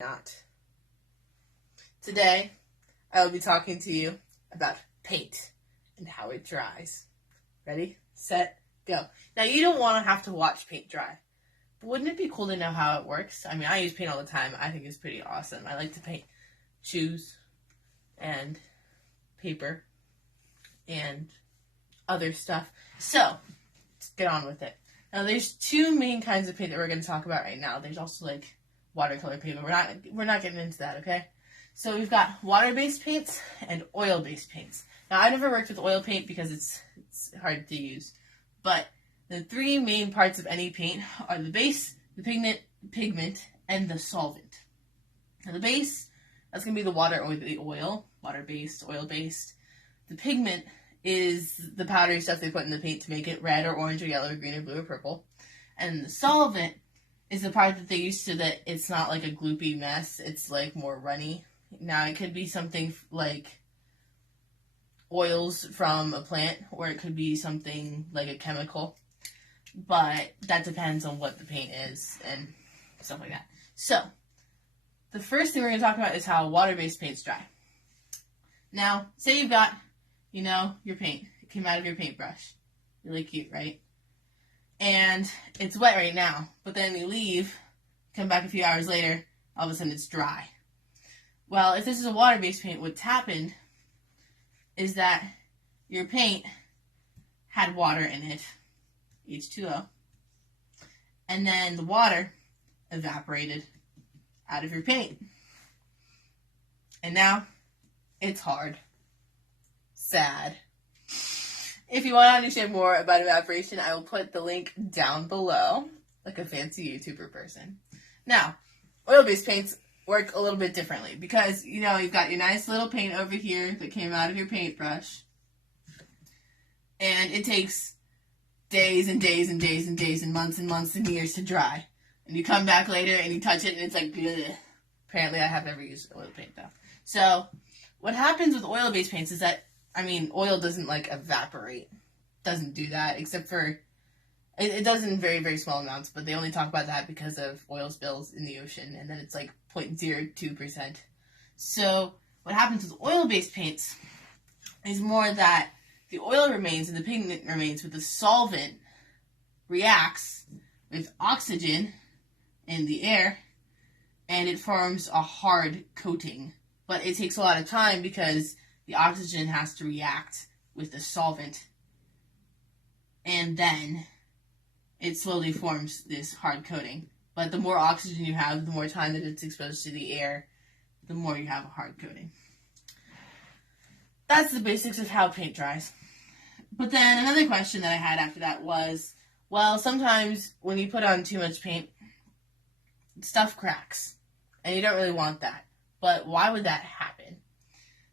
Not. Today, I will be talking to you about paint and how it dries. Ready, set, go. Now, you don't want to have to watch paint dry, but wouldn't it be cool to know how it works? I mean, I use paint all the time. I think it's pretty awesome. I like to paint shoes and paper and other stuff. So, let's get on with it. Now, there's two main kinds of paint that we're going to talk about right now. There's also, like, watercolor paint. We're not getting into that, okay? So we've got water-based paints and oil-based paints. Now, I never worked with oil paint because it's hard to use. But the three main parts of any paint are the base, the pigment, and the solvent. Now, the base, that's going to be the water or the oil, water-based, oil-based. The pigment is the powdery stuff they put in the paint to make it red or orange or yellow or green or blue or purple. And the solvent is the part that they use so that it's not like a gloopy mess. It's like more runny. Now, it could be something like oils from a plant, or it could be something like a chemical. But that depends on what the paint is and stuff like that. So, the first thing we're going to talk about is how water-based paints dry. Now, say you've got, your paint. It came out of your paintbrush. Really cute, right? And it's wet right now, but then you leave, come back a few hours later, all of a sudden it's dry. Well, if this is a water-based paint, what's happened is that your paint had water in it, H2O, and then the water evaporated out of your paint. And now it's hard. Sad. If you want to understand more about evaporation, I will put the link down below, like a fancy YouTuber person. Now, oil-based paints work a little bit differently because, you've got your nice little paint over here that came out of your paintbrush, and it takes days and days and days and days and months and years to dry. And you come back later and you touch it and it's like, bleh. Apparently I have never used oil paint though. So, what happens with oil-based paints is that oil doesn't, evaporate. Doesn't do that, except for, it does in very, very small amounts, but they only talk about that because of oil spills in the ocean, and then it's, 0.02%. So, what happens with oil-based paints is more that the oil remains and the pigment remains, but the solvent reacts with oxygen in the air, and it forms a hard coating. But it takes a lot of time because the oxygen has to react with the solvent, and then it slowly forms this hard coating. But the more oxygen you have, the more time that it's exposed to the air, the more you have a hard coating. That's the basics of how paint dries. But then another question that I had after that was, well, sometimes when you put on too much paint, stuff cracks, and you don't really want that. But why would that happen?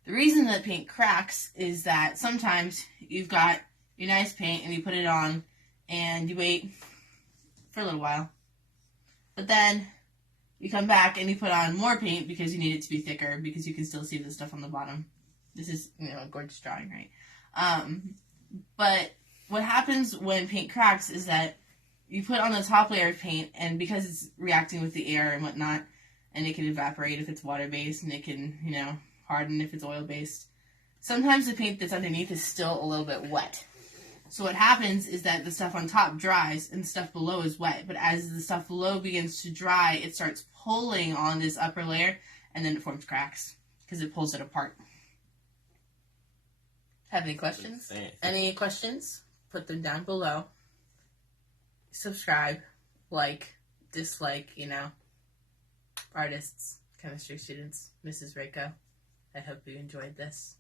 The reason that paint cracks is that sometimes you've got your nice paint and you put it on and you wait for a little while. But then you come back and you put on more paint because you need it to be thicker because you can still see the stuff on the bottom. This is, a gorgeous drawing, right? But what happens when paint cracks is that you put on the top layer of paint, and because it's reacting with the air and whatnot, and it can evaporate if it's water-based, and it can, harden if it's oil-based. Sometimes the paint that's underneath is still a little bit wet. So what happens is that the stuff on top dries and the stuff below is wet. But as the stuff below begins to dry, it starts pulling on this upper layer, and then it forms cracks because it pulls it apart. Have any questions? Any questions? Put them down below. Subscribe, like, dislike, artists, chemistry students, Mrs. Reiko. I hope you enjoyed this.